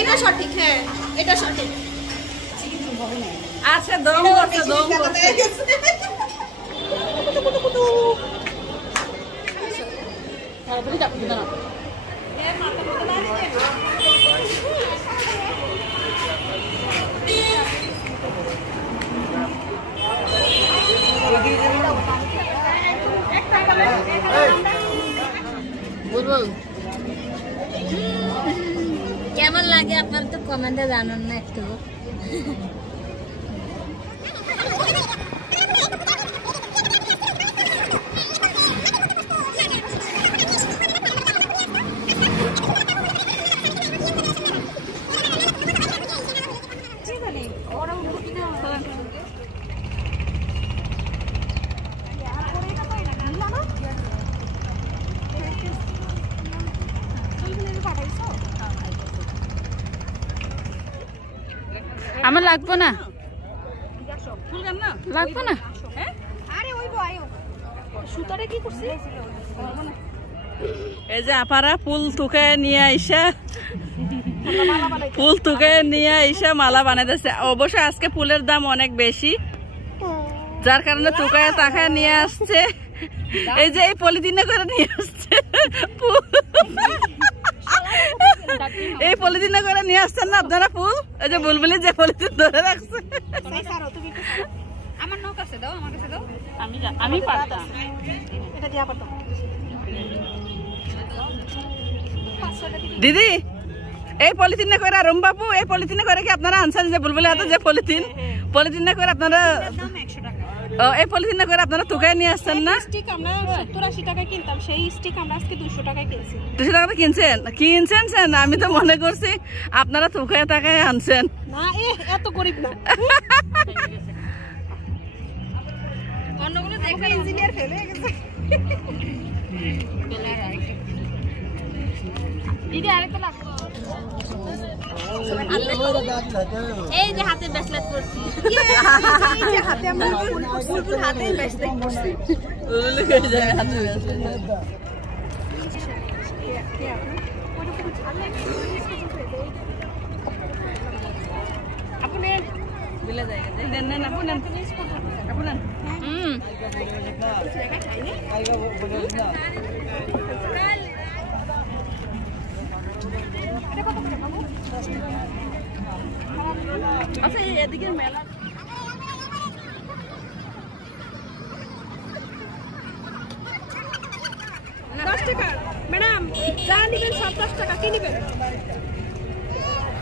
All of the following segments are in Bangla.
এটা সঠিক, হ্যাঁ এটা সঠিক। আচ্ছা দম করছে, দম করছে। কেমন লাগে আপনার তো কমেন্টে জানান না একটু। আমার লাগবো না, লাগবো না। এই যে আপারা ফুল তুকে নিয়ে আইসা, ফুল তুকে নিয়ে আইসা মালা বানাইতেছে। অবশ্য আজকে ফুলের দাম অনেক বেশি, যার কারণে তুকায় তাকায় নিয়ে আসছে। এই যে এই পলিথিনে করে নিয়ে আসছে, এই পলিথিনে করে নিয়ে আসছেন না আপনারা ফুল? এই যে বুলবুলি যে পলিথিন ধরে রাখছে। আমার নখ আছে, দাও আমার কাছে দাও। আমি পারতাম এটা দিয়া পারতাম। দিদি এই পলিথিনে করে রুম বাবু, এই পলিথিনে করে কি আপনারা আনছেন? যে বুলবুলি হাতে যে পলিথিন, পলিথিনে করে আপনারা, এই পলিথিনে করে আপনারা তুকায় নিয়ে আসছেন না? স্টিক আমরা 70-80 টাকায় কিনতাম, সেই স্টিক আমরা আজকে 200 টাকায় কিনছি। 200 টাকা কিনছেন? আমি তো মনে করছি আপনারা তুকায় টাকায় আনছেন। না এত গরিব না। অন্যগুলো দেখে ইঞ্জিনিয়ার ফেল হয়ে গেছে। দিদি আরেকটা লাগবে। এই যে হাতে ব্রেসলেট করছি, এই যে হাতে আমরা ফুল হাতে ব্রেসলেট করছি। আপনি বিলে জায়গা দেন না, আপনি আচ্ছা এদিকে মেলা ম্যাডাম যা নিবেন সব 10 টাকা। কি নিবেন?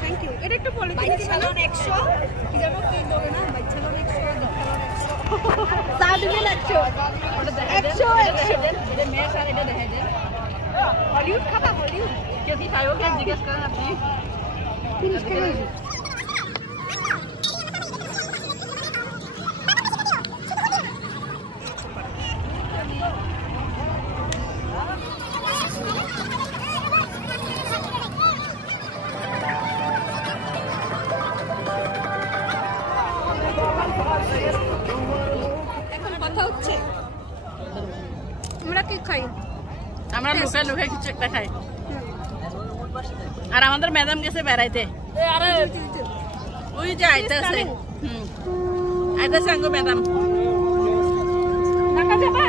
Thank you. এটা একটু পলিথিন দিবেন না? 100 যেমন কি বলে না, বাচ্চা লোন 100 চা দিবেন 100 এটা মেয়ে সার, এটা দেখাই দেন। হলিউড খাতা, হলিউড কেজি খাইও কে জিজ্ঞেস করেন আপনি? 30 টাকা। এখন কথা হচ্ছে আমরা কি খাই? আমরা লুকায় লুকায় কিছু একটা খাই। আর আমাদের ম্যাডাম গেছে বেড়াইতে, ওই যে আইতাছে, আইতাছে আঙ্গো ম্যাডাম। ঢাকা যাবা?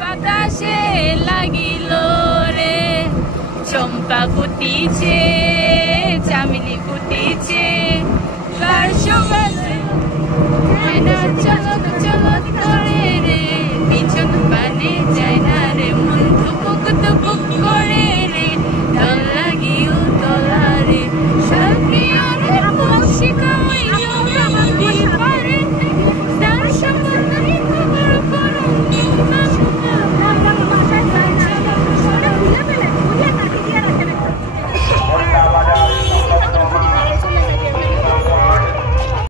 বাতাসে লাগিল রে চম্পা ফুটিছে, চামেলি ফুটিছে, কার সুবাসে চলক চলক করে রে।